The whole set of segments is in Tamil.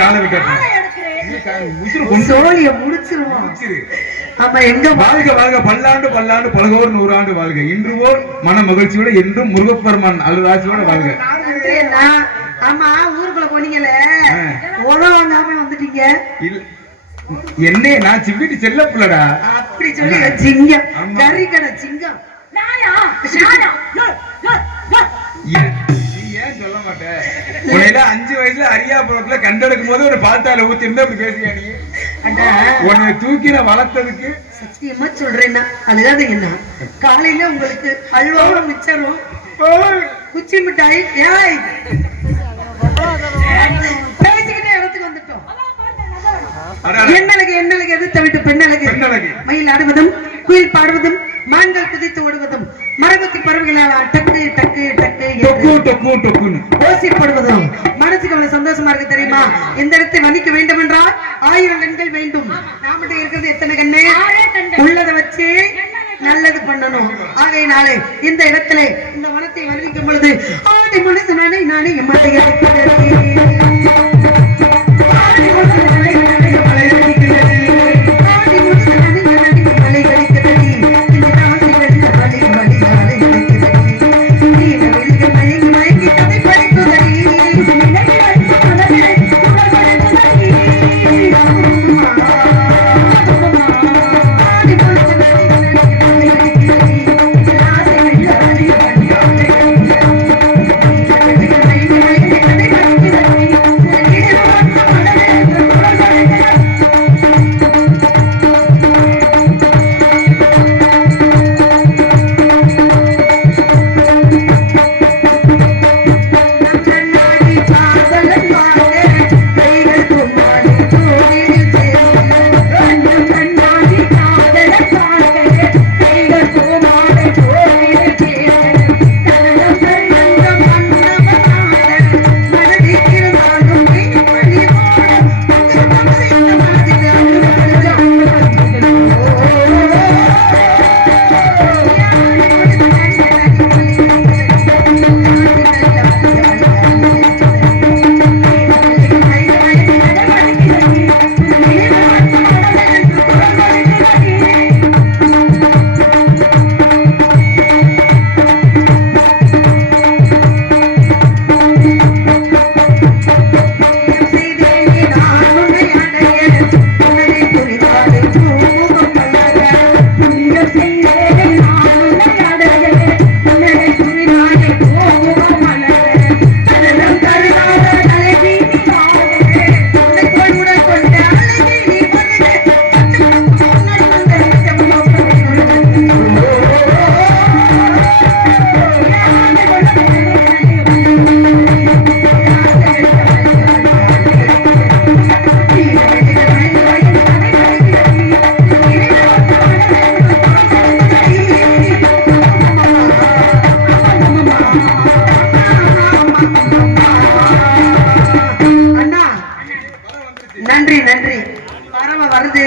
காலை விட்டு சோழிய முடிச்சிருவோம். ஆமா, எங்க வாழ்க வாழ்க பல்லாண்டு பல்லாண்டு பலகோர் 100 ஆண்டு வாழ்க. இன்று போல் மன மகிழ்ச்சியோட என்றும் முருகப்பெருமான் அருளாசியோட வாழ்க. ஆமா, ஊருக்குள்ள போனீங்கல உணவு வாங்காம வந்துட்டீங்க. என்ன நான் சிங்கிட்டு செல்ல புள்ளடா அப்படி சொல்லி சிங்கம் கறி கடை சிங்கம் ஏன் சொல்ல மாட்டேன். உன்னையில 5 வயசுல அரியாபுரத்துல கண்டெடுக்கும் போது ஒரு பால்தால ஊத்தி இருந்தா அப்படி பேசியா நீ? உன்னை தூக்கின வளர்த்ததுக்கு சத்தியமா சொல்றேன்னா அழுகாதீங்கன்னா காலையில உங்களுக்கு அல்வாவும் மிச்சரும் குச்சி மிட்டாய் பேசிக்கிட்டே இடத்துக்கு வந்துட்டோம். எண்ணலுக்கு எதிர்த்த விட்டு பெண்ணலுக்கு மயில் ஆடுவதும் குயில் பாடுவதும் மான்கள் குதித்து ஓடுவதும் மரபுக்கு பறவைகளால் டக்கு டக்கு டக்கு ஓசி போடுவதும் மனசுக்கு அவ்வளவு சந்தோஷமா இருக்கு தெரியுமா? இந்த இடத்தை வலிக்க வேண்டும் என்றால் 1000 கண்கள் வேண்டும். நாம இருக்கிறது எத்தனை கண்ணு? உள்ளதை வச்சு நல்லது பண்ணணும். ஆகையினாலே இந்த இடத்துல இந்த வனத்தை வர்ணிக்கும் பொழுது ஆடி முழுது நானே நன்றி நன்றி. பறவை வருது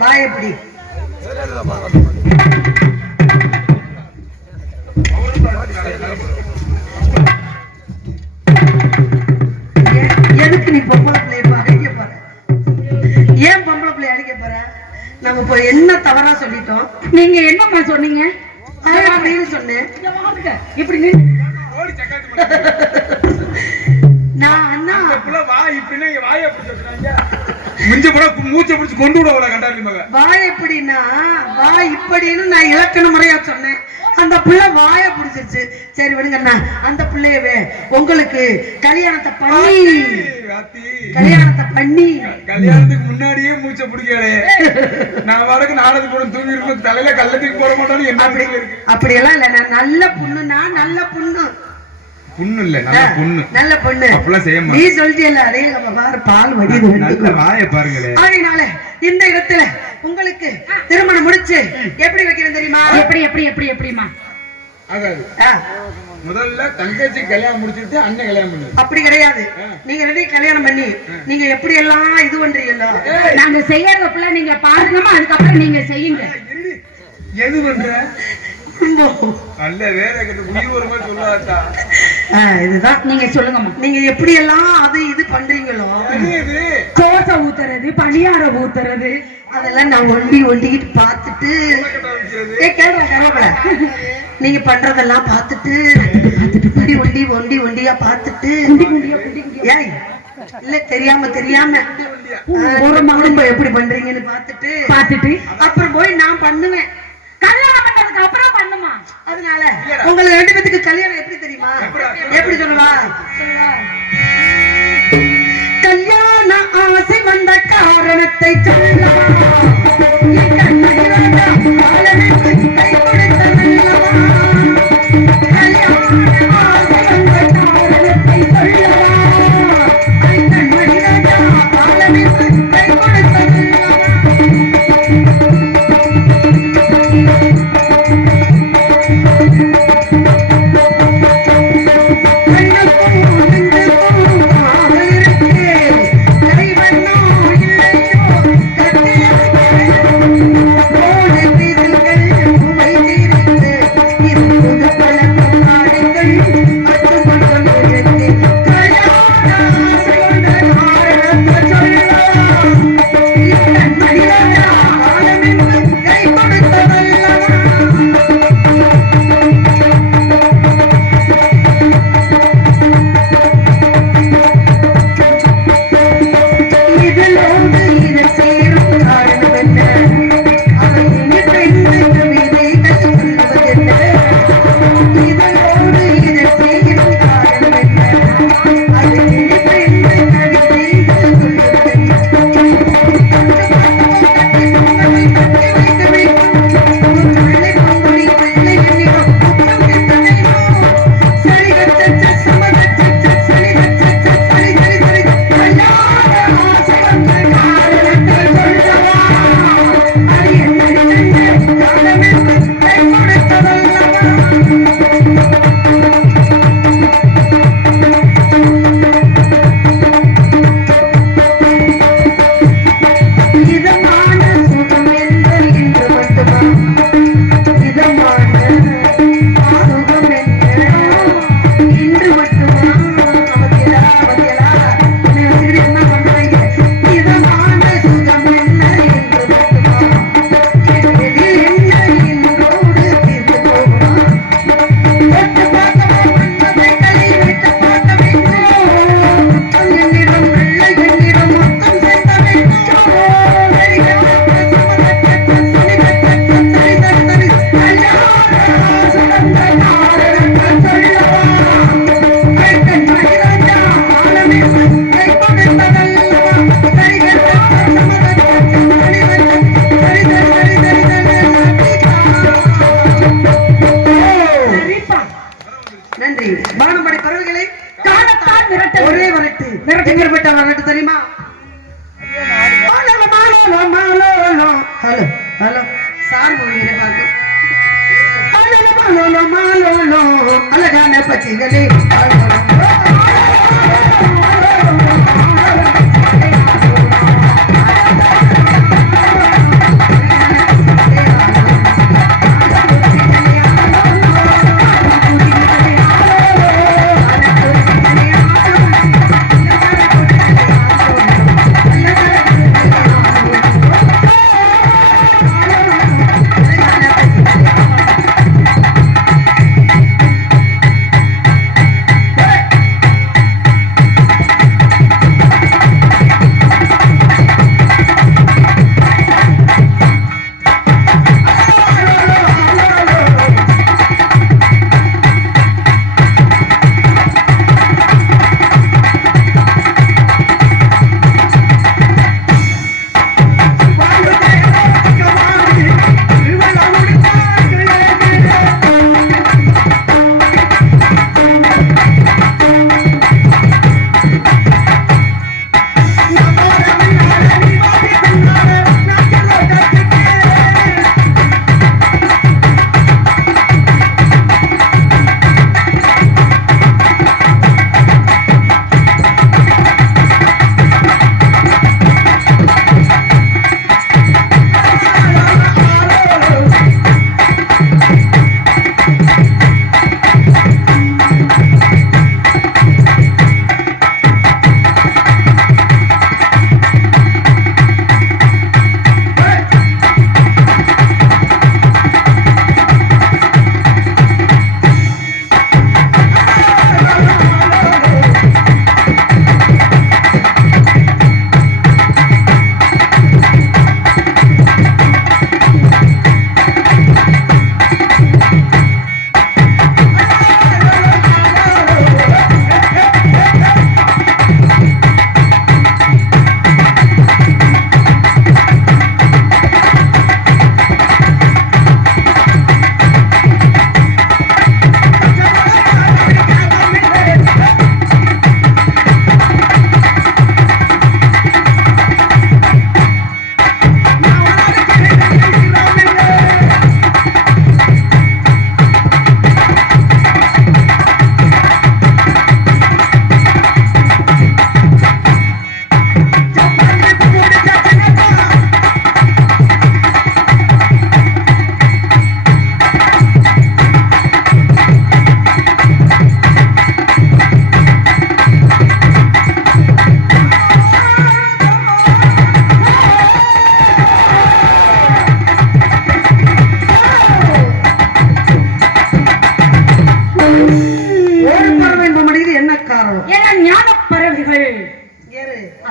வாயப்படி. எதுக்கு நீ பொம்பளை பிள்ளைய அடிக்க போற? ஏன் பொம்பளை பிள்ளைய அடிக்க போற? நம்ம இப்போ என்ன தவறா சொல்லிட்டோம்? நீங்க என்னம்மா சொன்னீங்க? அப்படின்னு சொன்னேன். இப்படி நான் அண்ணா வாய் எப்படின்னா வாய் இப்படின்னு நான் இலக்கண முறையா சொன்னேன். அந்த பிள்ளை வாய பிடிச்சிருச்சு. சரி விடுங்கண்ணா, அந்த பிள்ளையவே உங்களுக்கு கல்யாணத்தை பண்ணி கல்யாணத்துக்கு முன்னாடியே மூச்சை பிடிக்காதே. நான் வரைக்கும் நாளைக்கு கூட தூங்கி இருக்கும், தலையில கல்லத்துக்கு போட மாட்டோம்னு என்ன அப்படி எல்லாம் இல்ல. நான் நல்ல பொண்ணுன்னா நல்ல பொண்ணு இல்ல நல்ல பொண்ணு அப்பெல்லாம் செய்ய நீ சொல்லிட்டியல்ல. அதே பாரு பால் வடிது நல்ல வாயை பாருங்களே. அதனால இந்த இடத்துல உங்களுக்கு திருமணம் முடிச்சு எப்படி வைக்கிறது தெரியுமா? எப்படிமா ஆகாது. முதல்ல தங்கச்சி கல்யாணம் முடிச்சுட்டு அண்ணன் கல்யாணம் பண்ணு. அப்படி கிடையாது. நீங்க ரெண்டு கல்யாணம் பண்ணி நீங்க எப்படி எல்லாம் இது பண்றீங்களோ நாங்க செய்யறதுக்குள்ள நீங்க பாருங்கம்மா, அதுக்கப்புறம் நீங்க செய்யுங்க. எது பண்ற? நல்ல வேற உயிர் ஒரு மாதிரி சொல்லாதா? இதுதான் நீங்க சொல்லுங்கம்மா. நீங்க எப்படி எல்லாம் அது இது பண்றீங்களோ, தோசை ஊத்துறது, பணியாரம் ஊத்துறது, அதெல்லாம் நான் ஒண்டிக்கிட்டு பார்த்துட்டு கேள்றேன் கருவேப்பில. நீங்க பண்றதெல்லாம் பார்த்துட்டு ஒண்டியா பார்த்துட்டு ஏய் இல்ல தெரியாம ஒரு குடும்பம் எப்படி பண்றீங்கன்னு பார்த்துட்டு அப்புறம் போய் நான் பண்ணுவேன். கல்யாணம் பண்ணதுக்கு அப்புறம் பண்ணுமா? அதனால உங்களை 2 பேத்துக்கு கல்யாணம் எப்படி தெரியுமா? எப்படி சொல்லுவா? கல்யாண ஆசை வந்த காரணத்தை சொல்லவா? தெரியுமா? ஹலோ ஹலோ சார் அழகான பச்சைகளே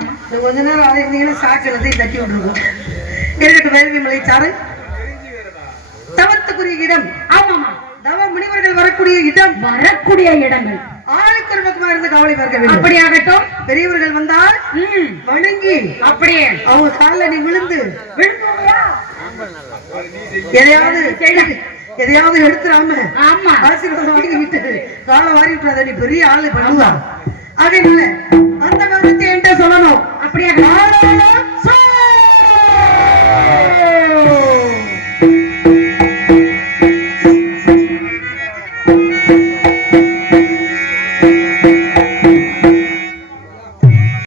இந்த கொஞ்ச நேரம் ஆயிருந்தீங்கன்னா சாக்கு எல்லாத்தையும் தட்டி விட்டுருக்கும். இருக்கட்டும். வேள்வி மலை சாறு தவத்துக்குரிய இடம். ஆமாமா, தவ முனிவர்கள் வரக்கூடிய இடம். வரக்கூடிய இடங்கள் ஆளுக்கு ஒரு பக்கமா இருந்து காவலை பார்க்க வேண்டும். அப்படியாகட்டும். பெரியவர்கள் வந்தால் வணங்கி அப்படியே அவங்க காலில் நீ விழுந்து விழுந்துறியா? எதையாவது எடுத்துறாம ஆமா, ஆசீர்வாதம் வாங்கி விட்டு காலை வாரி விட்டுறாத. நீ பெரிய ஆளு பண்ணுவா. ஆக இல்ல அந்த விவரத்தை என்கிட்ட சொல்லணும். அப்படியே